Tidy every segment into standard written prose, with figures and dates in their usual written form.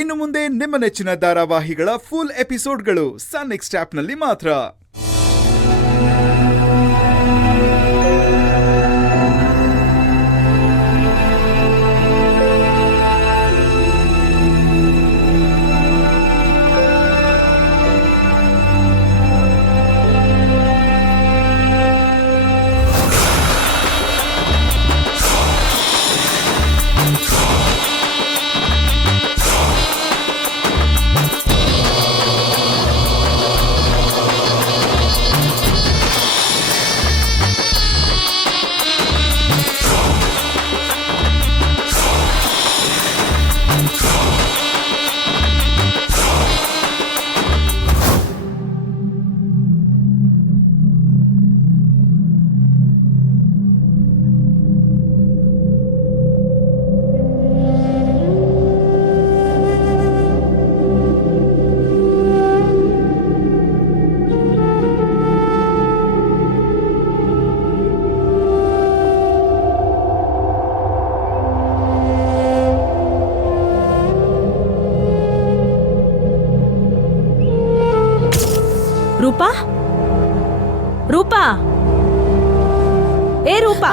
ಇನ್ನು ಮುಂದೆ ನಿಮ್ಮ ನೆಚ್ಚಿನ ಧಾರಾವಾಹಿಗಳ ಫುಲ್ ಎಪಿಸೋಡ್ಗಳು ಸನ್ ನೆಕ್ಸ್ಟ್ ಆಪ್ನಲ್ಲಿ ಮಾತ್ರ. ರೂಪಾ ರೂಪಾ ಏ ರೂಪಾ,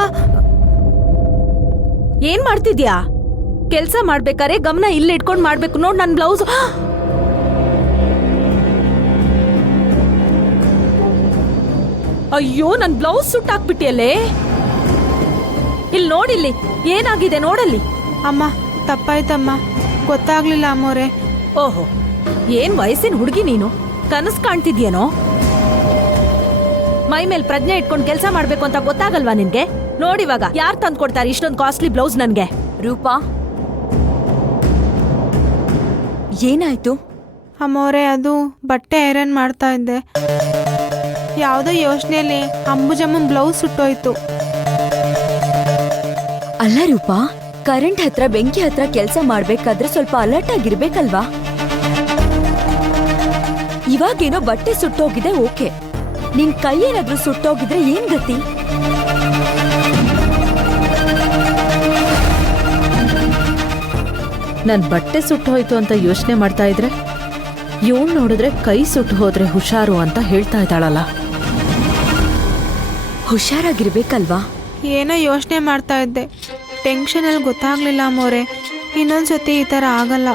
ಏನ್ ಮಾಡ್ತಿದ್ಯಾ? ಕೆಲ್ಸ ಮಾಡ್ಬೇಕಾರೆ ಗಮನ ಇಲ್ಲಿ ಇಟ್ಕೊಂಡ್ ಮಾಡ್ಬೇಕು. ನೋಡ್ ನನ್ ಬ್ಲೌಸ್. ಅಯ್ಯೋ, ನನ್ ಬ್ಲೌಸ್ ಸುಟ್ ಹಾಕ್ಬಿಟ್ಟಿಯಲ್ಲೇ. ಇಲ್ಲಿ ನೋಡಿಲ್ಲಿ ಏನಾಗಿದೆ ನೋಡಲ್ಲಿ. ಅಮ್ಮ, ತಪ್ಪಾಯ್ತಮ್ಮ, ಗೊತ್ತಾಗ್ಲಿಲ್ಲ ಅಮ್ಮೋರೆ. ಓಹೋ, ಏನ್ ವಯಸ್ಸಿನ ಹುಡುಗಿ ನೀನು, ಕನಸು ಕಾಣ್ತಿದ್ಯೇನೋ? ಮೈ ಮೇಲ್ ಪ್ರಜ್ಞೆ ಇಟ್ಕೊಂಡು ಕೆಲಸ ಮಾಡ್ಬೇಕು ಅಂತ ಗೊತ್ತಾಗಲ್ವಾ ನಿನ್ಗೆ? ನೋಡಿವಾಗ ಯಾರು ತಂದು ಕೊಡ್ತಾರೆ ಇಷ್ಟೊಂದು ಕಾಸ್ಟ್ಲಿ ಬ್ಲೌಸ್ ನನ್ಗೆ? ರೂಪಾ, ಏನಾಯ್ತು? ಅಮ್ಮೋರೆ, ಅದು ಬಟ್ಟೆ ಐರನ್ ಮಾಡ್ತಾ ಇದ್ದೆ. ಯಾವುದೋ ಯೋಚನೆಯಲ್ಲಿ ಅಂಬುಜಮ್ಮನ್ ಬ್ಲೌಸ್ ಸುಟ್ಟೋಯ್ತು. ಅಲ್ಲ ರೂಪಾ, ಕರೆಂಟ್ ಹತ್ರ ಬೆಂಕಿ ಹತ್ರ ಕೆಲಸ ಮಾಡ್ಬೇಕಾದ್ರೆ ಸ್ವಲ್ಪ ಅಲರ್ಟ್ ಆಗಿರ್ಬೇಕಲ್ವಾ? ಇವಾಗೇನೋ ಬಟ್ಟೆ ಸುಟ್ಟೋಗಿದೆ, ಓಕೆ. ನಿನ್ ಕೈ ಏನಾದ್ರೂ ಸುಟ್ಟೋಗಿದ್ರೆ ಏನ್ ಗತಿ? ನನ್ ಬಟ್ಟೆ ಸುಟ್ಟು ಹೋಯ್ತು ಅಂತ ಯೋಚನೆ ಮಾಡ್ತಾ ಇದ್ರೆ ಇವಳು ನೋಡಿದ್ರೆ ಕೈ ಸುಟ್ಟು ಹೋದ್ರೆ ಹುಷಾರು ಅಂತ ಹೇಳ್ತಾ ಇದ್ದಾಳಲ್ಲ. ಹುಷಾರಾಗಿರ್ಬೇಕಲ್ವಾ? ಏನೋ ಯೋಚನೆ ಮಾಡ್ತಾ ಇದ್ದೆ, ಟೆನ್ಷನಲ್ಲಿ ಗೊತ್ತಾಗ್ಲಿಲ್ಲ ಅಮ್ಮೋರೆ. ಇನ್ನೊಂದ್ಸತಿ ಈ ಥರ ಆಗಲ್ಲ.